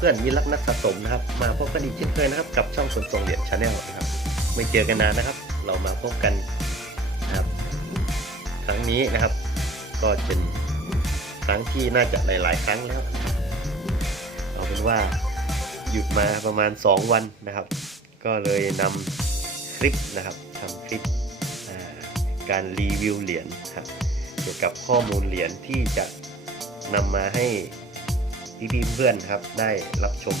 พื่อนมิรักนักสะสมนะครับ มาพบกันอีกเช่นเคยนะครับ กับช่องคนทรงเหรียญชาแนลนะครับ ไม่เจอกันนานนะครับ เรามาพบกันนะครับ ครั้งนี้นะครับ ก็เป็นครั้งที่น่าจะหลาย ๆ ครั้งแล้วเอาเป็นว่าหยุดมาประมาณ 2 วันนะครับ ก็เลยนำคลิปนะครับทำคลิปการรีวิวเหรียญครับเกี่ยวกับข้อมูลเหรียญที่จะนำมาให้ พี่ๆเพื่อนครับได้รับชม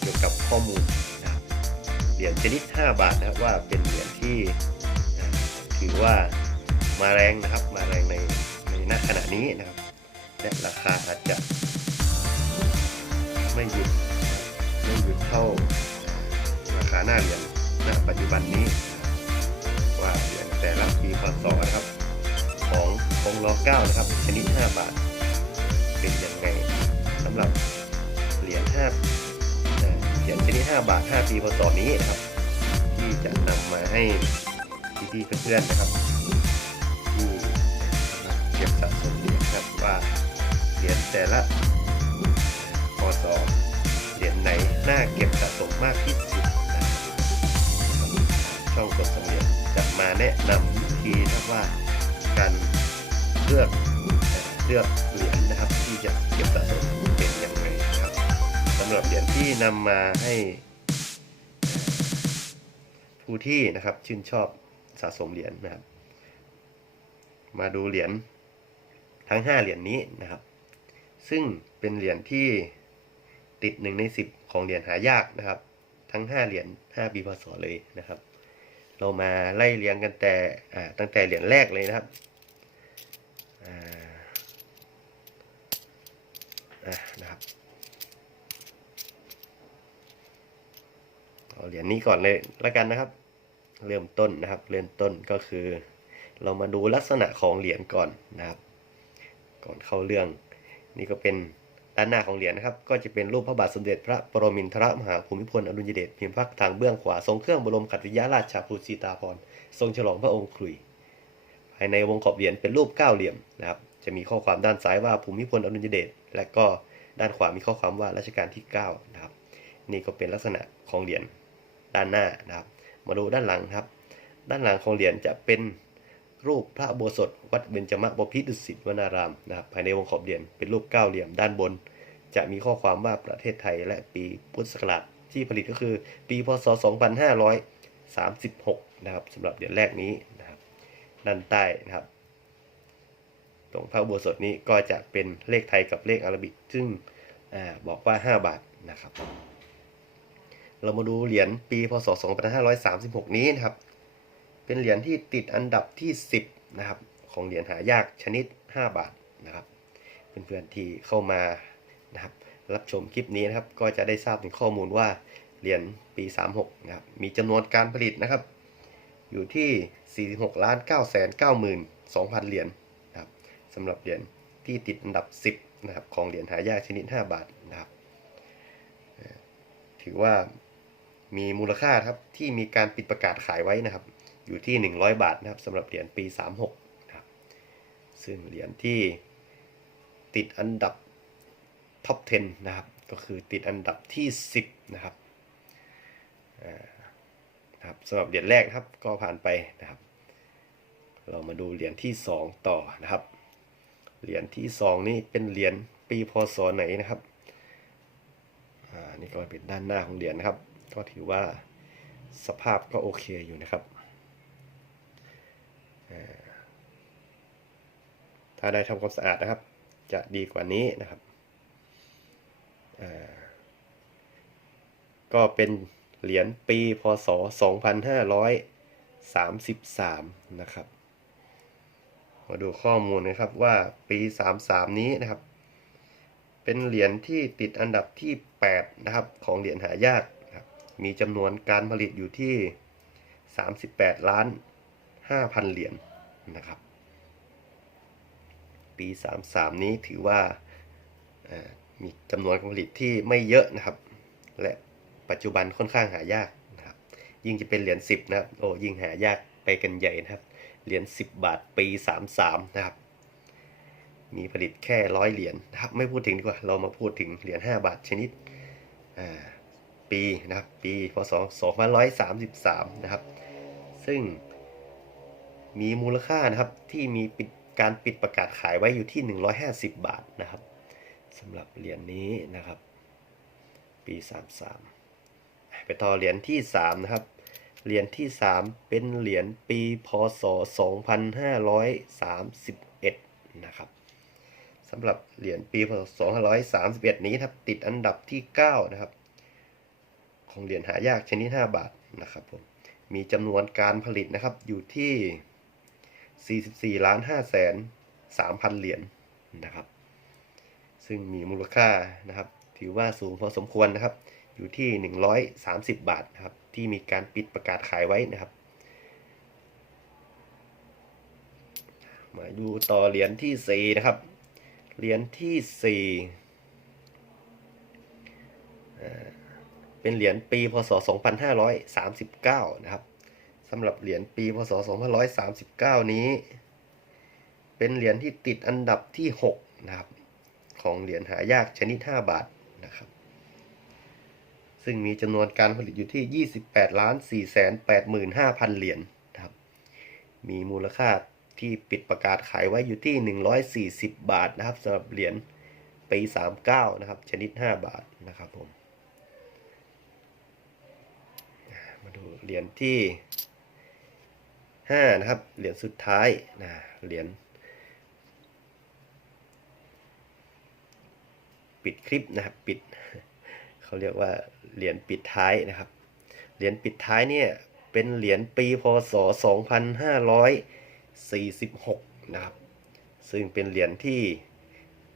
เกี่ยวกับข้อมูลนะครับเหรียญชนิด 5 บาทนะครับว่าเป็นเหรียญที่ถือว่ามาแรงนะครับมาแรงในในณขณะนี้นะครับและราคาอาจจะไม่หยุดไม่หยุดเท่าราคาหน้าเหรียญณปัจจุบันนี้ ว่าเหรียญแต่ละปีพศนะครับ ของของค์รอเก้านะครับชนิด 5 บาท เป็นยังไง สำหรับเหรียญ5เอ่อเหรียญชนิด5บาท 5 ปีพศนี้นะครับ ที่จะนำมาให้พี่ๆเพื่อนๆนะครับที่เก็บสะสมเหรียญครับว่าเหรียญแต่ละพศเหรียญไหนน่าเก็บสะสมมากที่สุดช่องกดสมเหรียญจะมาแนะนำวิธีนะครับว่าการเลือกเลือกเหรียญนะครับที่จะเก็บสะสม หรับเหรียญที่นำมาให้ผู้ที่นะครับชื่นชอบสะสมเหรียญนะครับ มาดูเหรียญทั้ง 5 เหรียญนี้นะครับ ซึ่งเป็นเหรียญที่ติด 1 ใน 10 ของเหรียญหายากนะครับ ทั้ง 5 เหรียญ5ปีพศเลยนะครับ เรามาไล่เรียงกันแต่ตั้งแต่เหรียญแรกเลยนะครับนะครับ เอาเหรียญนี้ก่อนเลยล้วกันนะครับ เริ่มต้นนะครับ เริ่มต้นก็คือ เรามาดูลักษณะของเหรียญก่อนนะครับ ก่อนเข้าเรื่อง นี่ก็เป็นด้านหน้าของเหรียญนะครับ ก็จะเป็นรูปพระบาทสมเด็จพระปรมินทรมหาภูมิพลอดุลยเดชพิมพ์พักทางเบื้องขวาทรงเครื่องบรมขัตติยาราชภูสีตาภรทรงฉลองพระองค์ครุยภายในวงขอบเหรียญเป็นรูปเก้าเหลี่ยมนะครับ จะมีข้อความด้านซ้ายว่าภูมิพลอดุลยเดชและก็ด้านขวามีข้อความว่ารัชกาลที่เก้านะครับนี่ก็เป็นลักษณะของเหรียญ ด้านหน้านะครับ มาดูด้านหลังครับ ด้านหลังของเหรียญจะเป็นรูปพระโบสถวัดเบญจมบพิตรดุสิตวนารามนะครับ ภายในวงขอบเหรียญเป็นรูปเก้าเหลี่ยมด้านบน จะมีข้อความว่าประเทศไทยและปีพุทธศักราชที่ผลิตก็คือปีพศ 2536 นะครับสำหรับเหรียญแรกนี้นะครับ ด้านใต้นะครับ ตรงพระอุโบสถนี้ก็จะเป็นเลขไทยกับเลขอาราบิกซึ่งอบอกว่า 5 บาทนะครับ เรามาดูเหรียญปีพศ 2536 นี้นะครับ เป็นเหรียญที่ติดอันดับที่ 10 นะครับ ของเหรียญหายากชนิด 5 บาทนะครับ เพื่อนๆที่เข้ามานะครับ รับชมคลิปนี้นะครับ ก็จะได้ทราบถึงข้อมูลว่าเหรียญปี 36 นะครับ มีจำนวนการผลิตนะครับ อยู่ที่ 46ล้าน9 9 2 0 0 0 เหรียญนะครับสำหรับเหรียญที่ติดอันดับ 10นะครับของเหรียญหายากชนิด 5 บาทนะครับถือว่า มีมูลค่าครับที่มีการปิดประกาศขายไว้นะครับ อยู่ที่ 100 บาทนะครับสำหรับเหรียญปี 36นะครับซึ่งเหรียญที่ติดอันดับท็อป 10 นะครับ ก็คือติดอันดับที่ 10 นะครับนะครับสำหรับเหรียญแรกครับก็ผ่านไปนะครับ เรามาดูเหรียญที่ 2 ต่อนะครับ เหรียญที่ 2 นี่เป็นเหรียญปีพศไหนนะครับอ่านี่ก็เป็นด้านหน้าของเหรียญนะครับ ก็ถือว่าสภาพก็โอเคอยู่นะครับ ถ้าได้ทำความสะอาดนะครับ จะดีกว่านี้นะครับ ก็เป็นเหรียญปีพศ 2533 นะครับ มาดูข้อมูลนะครับว่าปี 33 นี้นะครับ เป็นเหรียญที่ติดอันดับที่ 8 นะครับ ของเหรียญหายาก มีจำนวนการผลิตอยู่ที่ 38 ล้าน 5,000 เหรียญนะครับ ปี 33 นี้ถือว่ามีจำนวนการผลิตที่ไม่เยอะนะครับ และปัจจุบันค่อนข้างหายากนะครับ ยิ่งจะเป็นเหรียญ10 นะครับ โอ้ยิ่งหายากไปกันใหญ่นะครับ เหรียญ10 บาทปี 33 นะครับ มีผลิตแค่ร้อยเหรียญนะครับ ไม่พูดถึงดีกว่า เรามาพูดถึงเหรียญ5บาทชนิดอ่า ปีนะครับ ปีพศ2533 นะครับ ซึ่งมีมูลค่านะครับที่มีปิดการปิดประกาศขายไว้อยู่ที่ 150 บาทนะครับสำหรับเหรียญนี้นะครับ ปี 33 ไปต่อเหรียญที่ 3 นะครับ เหรียญที่ 3 เป็นเหรียญปีพศ 2531 นะครับสำหรับเหรียญปีพศ 2531 นี้ครับติดอันดับที่ 9 นะครับ ของเหรียญหายากชนิด 5 บาทนะครับผมมีจำนวนการผลิตนะครับอยู่ที่ 44ล้าน5แสน3,000 เหรียญนะครับ ซึ่งมีมูลค่านะครับ ถือว่าสูงพอสมควรนะครับ อยู่ที่ 130 บาทนะครับ ที่มีการปิดประกาศขายไว้นะครับ มาดูต่อเหรียญที่ 4 นะครับ เหรียญที่4อ่า เป็นเหรียญปีพศ 2539 นะครับสำหรับเหรียญปีพศ 2539 นี้ เป็นเหรียญที่ติดอันดับที่ 6 นะครับ ของเหรียญหายากชนิด 5 บาทนะครับ ซึ่งมีจำนวนการผลิตอยู่ที่ 28ล้าน4 8 5 0 0 0 เหรียญนะครับ มีมูลค่าที่ปิดประกาศขายไว้อยู่ที่ 140 บาทนะครับสำหรับเหรียญปี 39 นะครับ ชนิด 5 บาทนะครับผม มาดู เหรียญที่5นะครับ เหรียญสุดท้ายนะเหรียญปิดคลิปนะครับปิดเขาเรียกว่าเหรียญปิดท้ายนะครับ เหรียญปิดท้ายเนี่ยเป็นเหรียญปีพศ 2546 นะครับ ซึ่งเป็นเหรียญที่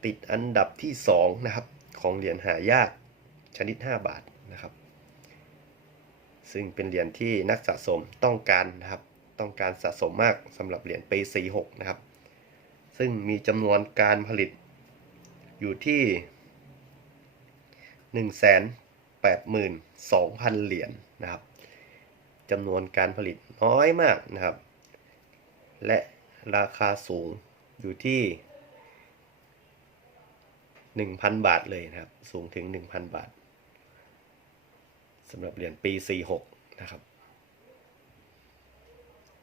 ติดอันดับที่ 2 นะครับ ของเหรียญหายากชนิด 5 บาทนะครับ ซึ่งเป็นเหรียญที่นักสะสมต้องการนะครับ ต้องการสะสมมากสำหรับเหรียญปี46นะครับ ซึ่งมีจำนวนการผลิตอยู่ที่ 182,000 เหรียญนะครับจำนวนการผลิตน้อยมากนะครับ และราคาสูงอยู่ที่ 1,000 บาทเลยนะครับ สูงถึง 1,000 บาท สำหรับเหรียญปี 46 นะครับ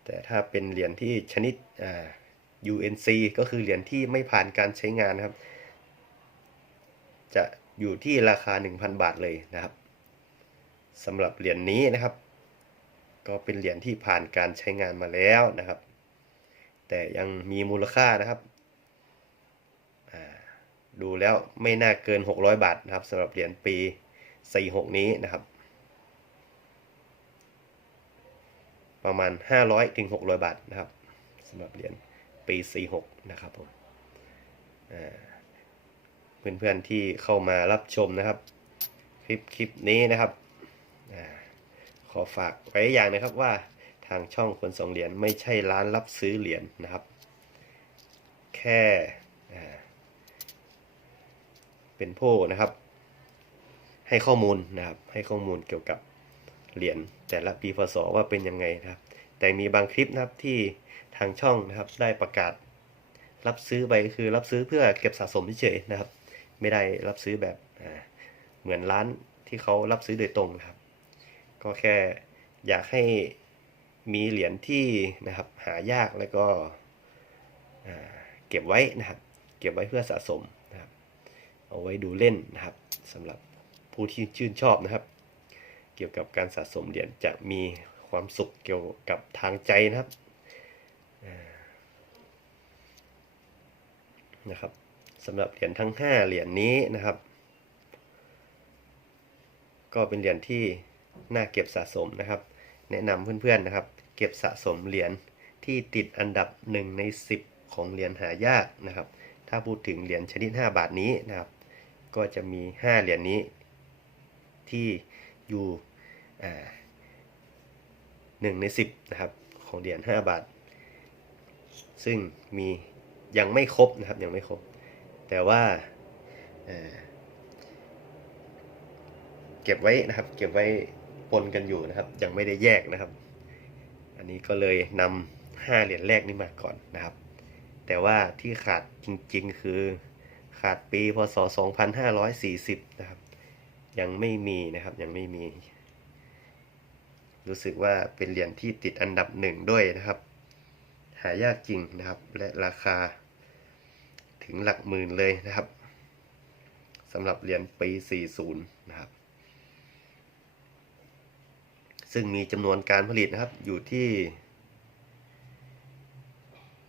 แต่ถ้าเป็นเหรียญที่ชนิด UNC ก็คือเหรียญที่ไม่ผ่านการใช้งานครับ จะอยู่ที่ราคา 1,000 บาทเลยนะครับสำหรับเหรียญนี้นะครับ ก็เป็นเหรียญที่ผ่านการใช้งานมาแล้วนะครับ แต่ยังมีมูลค่านะครับดูแล้วไม่น่าเกิน 600 บาทนะครับสำหรับเหรียญปี 46 นี้นะครับ ประมาณ 500ถึง600 บาทนะครับสำหรับเหรียญปี 46 นะครับผมเพื่อนๆที่เข้ามารับชมนะครับ คลิปคลิปนี้นะครับอขอฝากไว้อย่างนะครับว่าทางช่องคนสองเหรียญไม่ใช่ร้านรับซื้อเหรียญนะครับ แค่เป็นผู้นะครับ ให้ข้อมูลนะครับ ให้ข้อมูลเกี่ยวกับเหรียญ แต่ละปีพศว่าเป็นยังไงนะครับ แต่มีบางคลิปนะครับที่ทางช่องนะครับได้ประกาศ รับซื้อไปคือรับซื้อเพื่อเก็บสะสมเฉยๆนะครับ ไม่ได้รับซื้อแบบเหมือนร้านที่เขารับซื้อโดยตรงนะครับ ก็แค่อยากให้มีเหรียญที่นะครับหายากแล้วก็เก็บไว้นะครับ เก็บไว้เพื่อสะสมนะครับ เอาไว้ดูเล่นนะครับสำหรับผู้ที่ชื่นชอบนะครับ เกี่ยวกับการสะสมเหรียญจะมีความสุขเกี่ยวกับทางใจนะครับนะครับสำหรับเหรียญทั้ง 5 เหรียญนี้นะครับ ก็เป็นเหรียญที่น่าเก็บสะสมนะครับ แนะนำเพื่อนๆนะครับ เก็บสะสมเหรียญที่ติดอันดับ 1 ใน 10 ของเหรียญหายากนะครับ ถ้าพูดถึงเหรียญชนิด 5 บาทนี้นะครับ ก็จะมี 5 เหรียญนี้ที่ อยู่หนึ่งใน10นะครับของเหรียญ5บาท ซึ่งมียังไม่ครบนะครับยังไม่ครบ แต่ว่าเเก็บไว้นะครับ เก็บไว้ปนกันอยู่นะครับ ยังไม่ได้แยกนะครับ อันนี้ก็เลยนำห้าเหรียญแรกนี้มาก่อนนะครับ แต่ว่าที่ขาดจริงๆ คือขาดปีพศ 2540 นะครับ ยังไม่มีนะครับยังไม่มี รู้สึกว่าเป็นเหรียญที่ติดอันดับหนึ่งด้วยนะครับ หายากจริงนะครับ และราคาถึงหลักหมื่นเลยนะครับสำหรับเหรียญปี 40 นะครับ ซึ่งมีจำนวนการผลิตนะครับอยู่ที่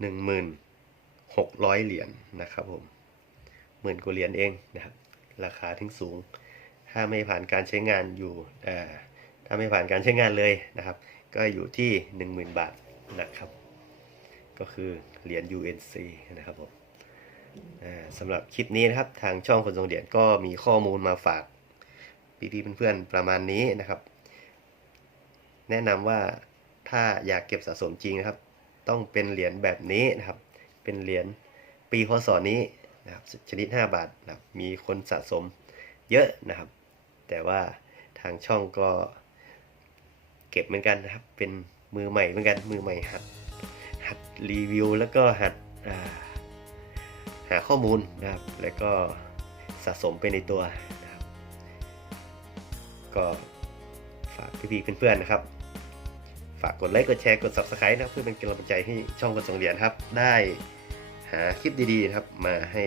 1,600 เหรียญนะครับผมหมื่นกว่าเหรียญเองนะครับ ราคาถึงสูง ถ้าไม่ผ่านการใช้งานอยู่ถ้าไม่ผ่านการใช้งานเลยนะครับ ก็อยู่ที่ 10,000 บาทนะครับ ก็คือเหรียญ UNC นะครับผมสำหรับคลิปนี้นะครับทางช่องคนทรงเหรียญก็มีข้อมูลมาฝากพี่ๆเพื่อนๆประมาณนี้นะครับ แนะนำว่าถ้าอยากเก็บสะสมจริงนะครับ ต้องเป็นเหรียญแบบนี้นะครับ เป็นเหรียญปีพศนี้นะครับชนิด 5 บาทนะครับมีคนสะสมเยอะนะครับ แต่ว่าทางช่องก็เก็บเหมือนกันนะครับ เป็นมือใหม่เหมือนกัน มือใหม่หัดหัดรีวิว แล้วก็หัดหาข้อมูลนะครับ แล้วก็สะสมไปในตัวนะครับ ก็ฝากพี่ๆเพื่อนๆนะครับ ฝากกดไลค์ กดแชร์ กด Subscribe นะเพื่อเป็นกำลังใจให้ช่องคนส่งเหรียญครับ ได้หาคลิปดีๆนะครับมาให้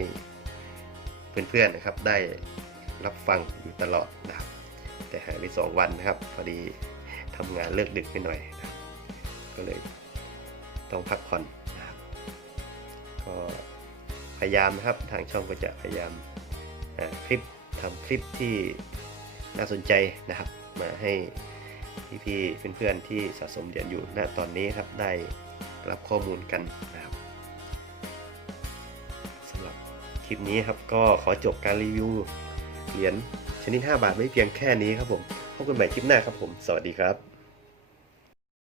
เพื่อนๆนะครับได้ รับฟังอยู่ตลอดนะครับ แต่หายไปสองวันนะครับ พอดีทำงานเลิกดึกไปหน่อยนะก็เลยต้องพักผ่อนนะครับก็พยายามนะครับทางช่องก็จะพยายามคลิปทำคลิปที่น่าสนใจนะครับ มาให้พี่ๆเพื่อนๆที่สะสมเหรียญอยู่ณตอนนี้ครับได้รับข้อมูลกันนะครับสำหรับคลิปนี้ครับก็ขอจบการรีวิว เหรียญชนิด 5 บาทไม่เพียงแค่นี้ครับผมพบกันใหม่คลิปหน้าครับผม สวัสดีครับ